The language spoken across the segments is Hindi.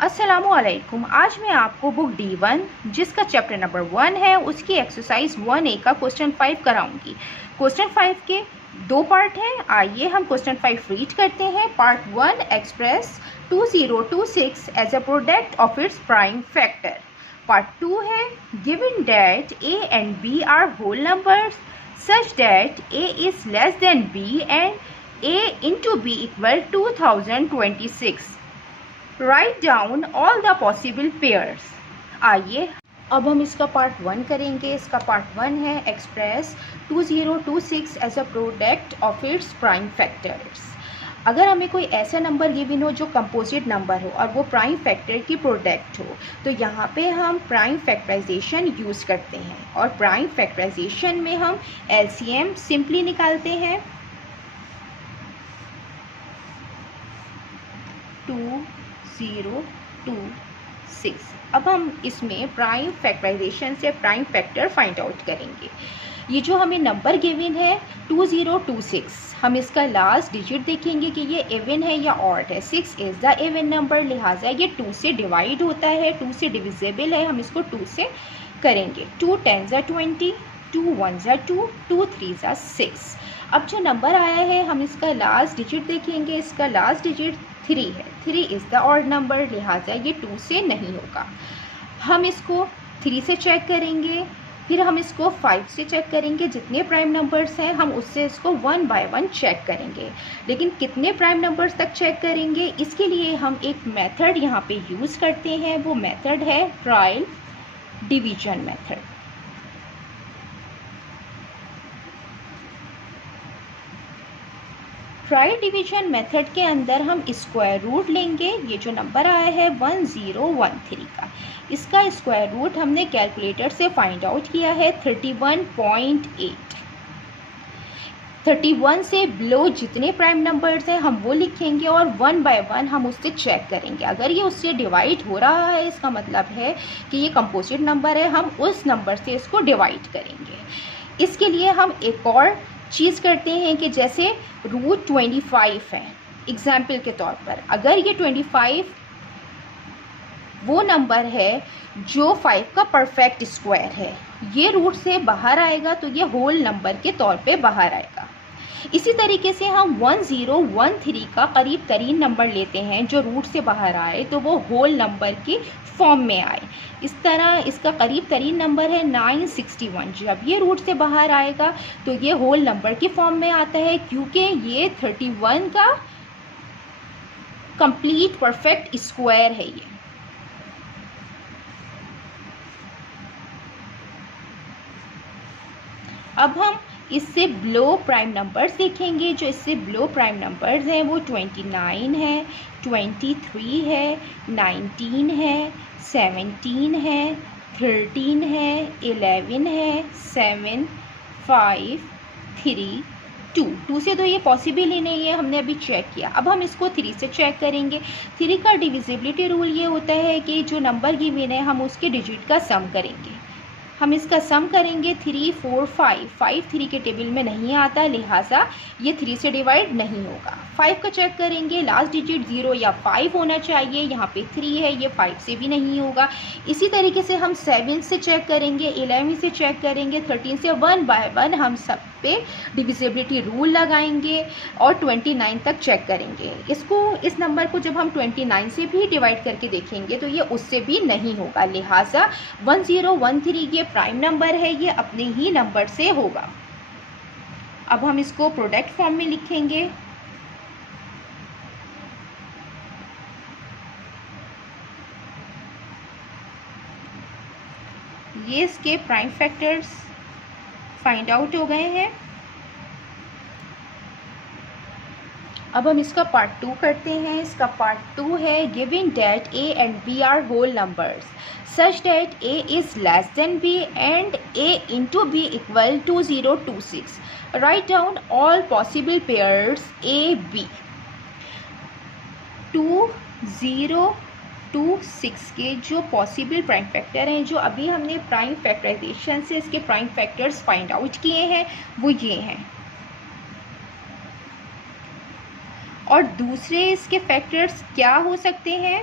अस्सलामु अलैकुम। आज मैं आपको बुक D1 जिसका चैप्टर नंबर 1 है उसकी एक्सरसाइज 1A का क्वेश्चन 5 कराऊंगी। क्वेश्चन 5 के दो पार्ट हैं। आइए हम क्वेश्चन 5 रीड करते हैं। Part 1, express 2026 as a product of its prime factor. Part 2 है given that A and B are whole numbers such that A is less than B and A into B equal 2026. Write down all the possible pairs. आइए अब हम इसका पार्ट 1 करेंगे। इसका पार्ट 1 है express 2026 as a product of its prime factors. अगर हमें कोई ऐसा नंबर गिवन हो जो कंपोजिट नंबर हो और वो प्राइम फैक्टर की प्रोडक्ट हो तो यहाँ पे हम प्राइम फैक्टराइजेशन यूज़ करते हैं और प्राइम फैक्टराइजेशन में हम एलसीएम सिंपली निकालते हैं 2026। अब हम इसमें प्राइम फैक्टराइजेशन से प्राइम फैक्टर फाइंड आउट करेंगे। ये जो हमें नंबर गिवन है 2026, हम इसका लास्ट डिजिट देखेंगे कि ये इवन है या ऑड है। 6 इज़ द इवन नंबर, लिहाजा ये 2 से डिवाइड होता है, 2 से डिविजिबल है, हम इसको 2 से करेंगे। 2 10s are 20, 2 1s are 2, 2 3s are 6। अब जो नंबर आया है हम इसका लास्ट डिजिट देखेंगे। इसका लास्ट डिजिट 3 है। 3 इज़ द ऑड नंबर, लिहाजा ये 2 से नहीं होगा। हम इसको 3 से चेक करेंगे, फिर हम इसको 5 से चेक करेंगे। जितने प्राइम नंबर्स हैं हम उससे इसको 1 बाय 1 चेक करेंगे। लेकिन कितने प्राइम नंबर्स तक चेक करेंगे इसके लिए हम एक मेथड यहाँ पे यूज़ करते हैं। वो मेथड है trial division method. Trial division method के अंदर हम स्क्वायर रूट लेंगे। ये जो नंबर आया है 1013 का, इसका स्क्वायर रूट हमने कैलकुलेटर से फाइंड आउट किया है 31.8। 31 से बिलो जितने प्राइम नंबर्स हैं हम वो लिखेंगे और 1 बाय 1 हम उससे चेक करेंगे। अगर ये उससे डिवाइड हो रहा है इसका मतलब है कि ये कंपोजिट नंबर है, हम उस नंबर से इसको डिवाइड करेंगे। इसके लिए हम एक और चीज़ करते हैं कि जैसे रूट 25 है, एग्जाम्पल के तौर पर अगर ये 25 वो नंबर है जो 5 का परफेक्ट स्क्वायर है, ये रूट से बाहर आएगा तो ये होल नंबर के तौर पे बाहर आएगा। इसी तरीके से हम 1013 का करीब तरीन नंबर लेते हैं जो रूट से बाहर आए तो वो होल नंबर की फॉर्म में आए। इस तरह इसका करीब तरीन नंबर है 961। जब ये रूट से बाहर आएगा तो ये होल नंबर की फॉर्म में आता है क्योंकि ये 31 का कंप्लीट परफेक्ट स्क्वायर है। ये अब हम इससे बिलो प्राइम नंबर्स देखेंगे। जो इससे बिलो प्राइम नंबर्स हैं वो 29 है, 23 है, 19 है, 17 है, 13 है, 11 है, 7 5 3 2 से तो ये पॉसिबल ही नहीं है, हमने अभी चेक किया। अब हम इसको 3 से चेक करेंगे। 3 का डिविजिबिलिटी रूल ये होता है कि जो नंबर गिवन है हम उसके डिजिट का सम करेंगे। हम इसका सम करेंगे 3 4 5। 5 3 के टेबल में नहीं आता, लिहाजा ये 3 से डिवाइड नहीं होगा। 5 का चेक करेंगे, लास्ट डिजिट 0 या 5 होना चाहिए, यहाँ पे 3 है, ये 5 से भी नहीं होगा। इसी तरीके से हम 7 से चेक करेंगे, 11 से चेक करेंगे, 13 से 1 बाय 1 हम सब पे डिविजिबिलिटी रूल लगाएंगे और 29 तक चेक करेंगे। इस नंबर को जब हम 29 से भी डिवाइड करके देखेंगे तो ये उससे भी नहीं होगा, लिहाजा 1013 ये प्राइम नंबर है, ये अपने ही नंबर से होगा। अब हम इसको प्रोडक्ट फॉर्म में लिखेंगे। ये इसके प्राइम फैक्टर्स फाइंड आउट हो गए हैं। अब हम इसका पार्ट 2 करते हैं। इसका पार्ट 2 है given that A and B are whole numbers such that A is less than B and A into B equal 2026. Write down all possible pairs A B। 2026 के जो पॉसिबल प्राइम फैक्टर हैं, जो अभी हमने प्राइम फैक्टराइजेशन से इसके प्राइम फैक्टर्स फाइंड आउट किए हैं, वो ये हैं। और दूसरे इसके फैक्टर्स क्या हो सकते हैं?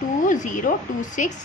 2026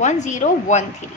1013.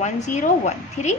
1013.